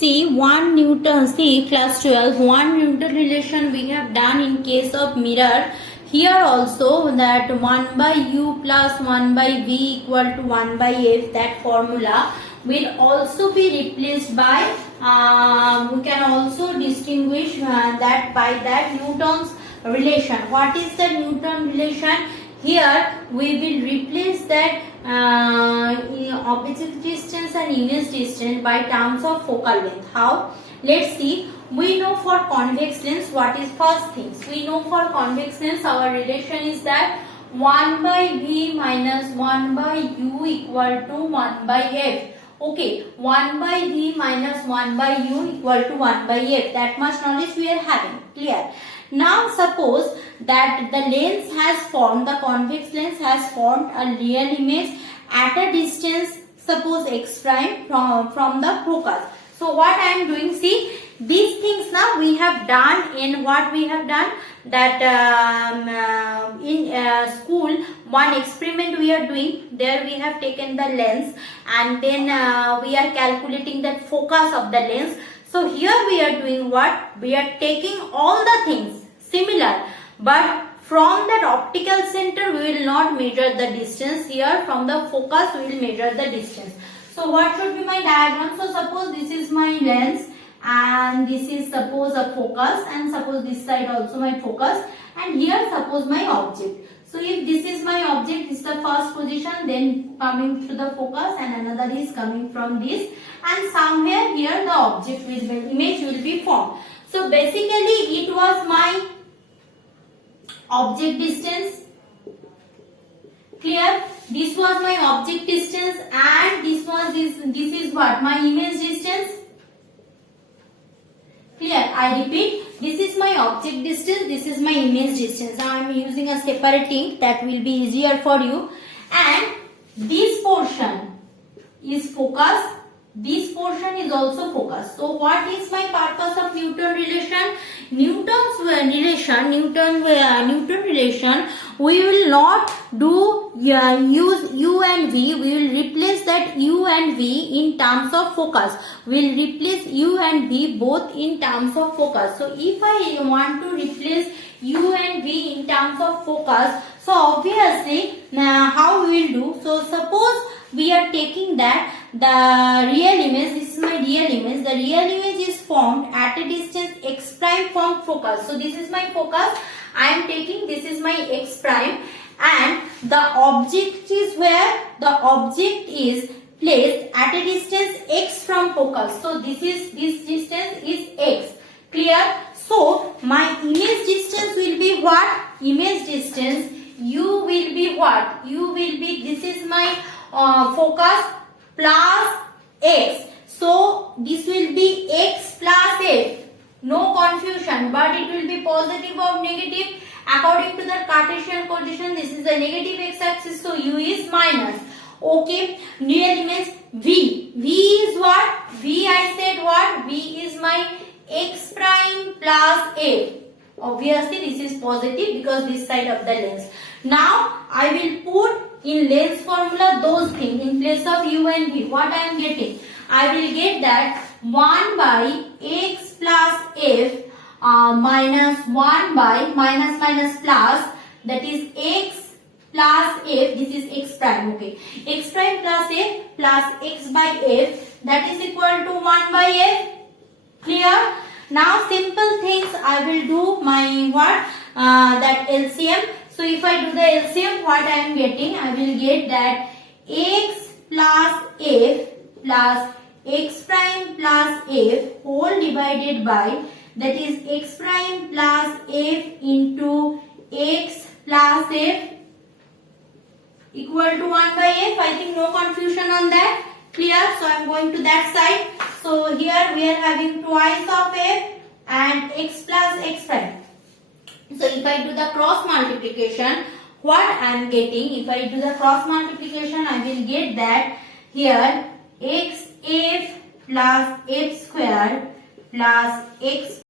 see 1 Newton, see class 12, 1 Newton relation we have done in case of mirror. Here also that 1 by u plus 1 by v equal to 1 by f, that formula will also be replaced by, we can also distinguish that by that Newton's relation. What is the Newton relation? Here we will replace that opposite distance and image distance by terms of focal length. How? Let's see. We know for convex lens what is first things. We know for convex lens our relation is that 1 by v minus 1 by u equal to 1 by f. Okay, 1 by v minus 1 by u equal to 1 by f. That much knowledge we are having. Clear? Now suppose that the lens has formed, the convex lens has formed a real image at a distance, suppose x prime from the focus. So what I am doing, see, these things now we have done in what we have done, that in school one experiment we are doing. There we have taken the lens and then we are calculating the focus of the lens. So here we are doing what? We are taking all the things similar, but from that optical center we will not measure the distance. Here from the focus we will measure the distance. So what should be my diagram? So suppose this is my lens and this is suppose a focus, and suppose this side also my focus, and here suppose my object. So if this is my object, this is the first position, then coming to the focus, and another is coming from this, and somewhere here the object will be, image will be formed. So basically it was my object distance. Clear? This was my object distance and this is what? My image distance. Clear? I repeat, this is my object distance, this is my image distance. Now I am using a separating, that will be easier for you. And this portion is focus, this portion is also focus. So what is my purpose of Newton relation? Newton's relation, Newton relation, we will not do use u and v. We will replace that u and v in terms of focus. We will replace u and v both in terms of focus. So if I want to replace u and v in terms of focus, so obviously how we will do? So suppose we are taking that the real image, this is my real image, the real image is formed at a distance x prime from focus. So this is my focus, I am taking, this is my x prime, and the object is where? The object is placed at a distance x from focus. So this distance is x. Clear? So my image distance will be what? Image distance u will be what? U will be, this is my focus plus x. So this will be x plus f. No confusion, but it will be positive or negative. According to the Cartesian coefficient, this is the negative x-axis, so u is minus. Okay, real image v. V is what? V, I said what? V is my x prime plus f. Obviously, this is positive because this side of the lens. Now, I will put in lens formula those things in place of u and v. What I am getting? I will get that 1 by x plus f minus 1 by minus plus, that is x plus f, this is x prime, okay, x prime plus f plus x by f, that is equal to 1 by f. Clear? Now simple things I will do my what? That LCM. So if I do the LCM, what I am getting? I will get that x plus f plus x prime plus f whole divided by, that is x prime plus f into x plus f equal to 1 by f. I think no confusion on that. Clear? So I am going to that side. So here we are having twice of f and x plus x prime. So if I do the cross multiplication, what I am getting? If I do the cross multiplication, I will get that here x f plus f square plus x.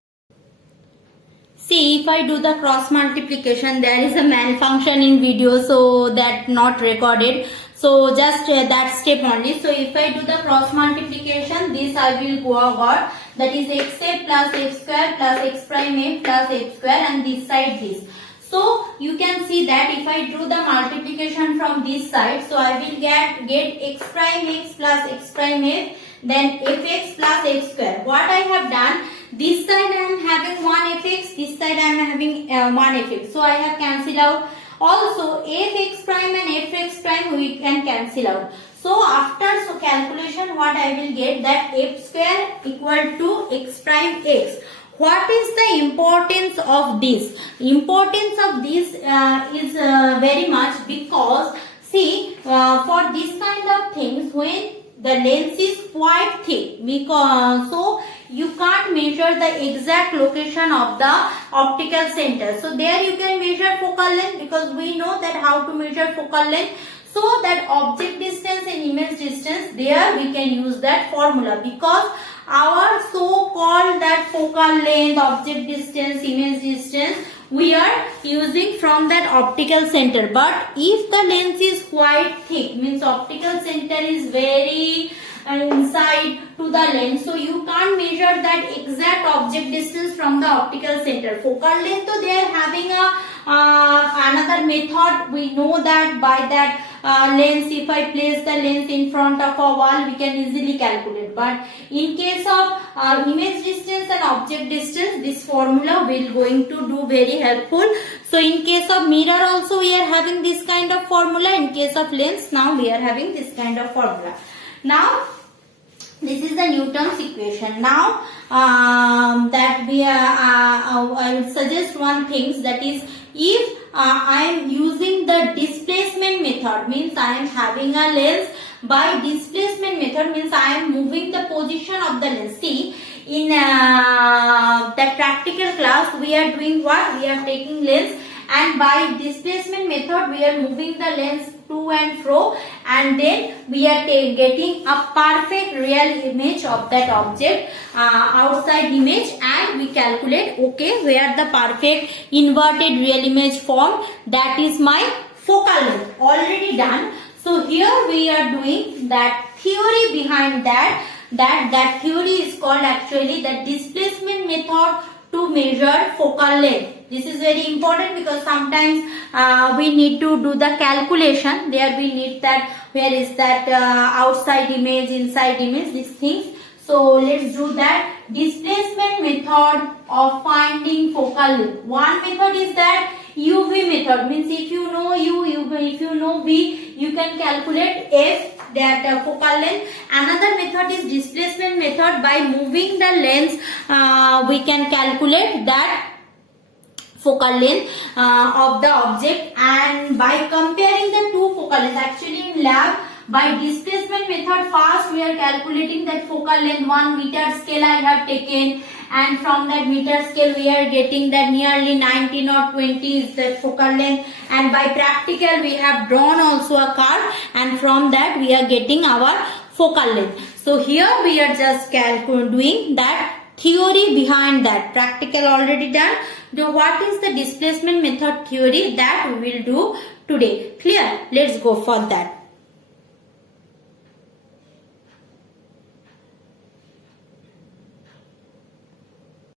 See, if I do the cross multiplication, there is a malfunction in video, so that not recorded. So just that step only. So if I do the cross multiplication, this I will go over, that is x a plus f square plus x prime a plus f square, and this side this. So you can see that if I do the multiplication from this side, so I will get x prime x plus x prime f, then fx plus x square. What I have done, this side I am having 1 fx, this side I am having 1 fx. So I have cancelled out. Also fx prime and fx prime we can cancel out. So after calculation, what I will get, that f square equal to x prime x. What is the importance of this? Importance of this is very much, because see, for this kind of things, when the lens is quite thick, because so you can't measure the exact location of the optical center. So there you can measure focal length, because we know that how to measure focal length. So that object distance and image distance, there we can use that formula, because our so-called that focal length, object distance, image distance, we are using from that optical center. But if the lens is quite thick, means optical center is very inside to the lens, so you can't measure that exact object distance from the optical center. Focal length, so they are having another method. We know that by that lens, if I place the lens in front of a wall, we can easily calculate. But in case of image distance and object distance, this formula will going to do very helpful. So in case of mirror also we are having this kind of formula. In case of lens, now we are having this kind of formula. Now this is the Newton's equation. Now that we I would suggest one thing, that is, if I am using the displacement method, means I am having a lens by displacement method, means I am moving the position of the lens. See, in the practical class we are doing what? We are taking lens, and by displacement method we are moving the lens to and fro, and then we are getting a perfect real image of that object, outside image, and we calculate, okay, where the perfect inverted real image form, that is my focal length, already done. So here we are doing that theory behind that. That theory is called actually the displacement method to measure focal length. This is very important, because sometimes we need to do the calculation. There we need that, where is that outside image, inside image, these things. So let's do that. Displacement method of finding focal length. One method is that UV method, means if you know U, if you know V, you can calculate F, that focal length. Another method is displacement method. By moving the lens, we can calculate that focal length of the object, and by comparing the two focal lengths, actually in lab, by displacement method, first we are calculating that focal length, 1 meter scale I have taken, and from that meter scale we are getting that nearly 19 or 20 is the focal length, and by practical we have drawn also a curve, and from that we are getting our focal length. So here we are just doing that theory behind that. Practical already done. So what is the displacement method theory, that we will do today. Clear? Let's go for that.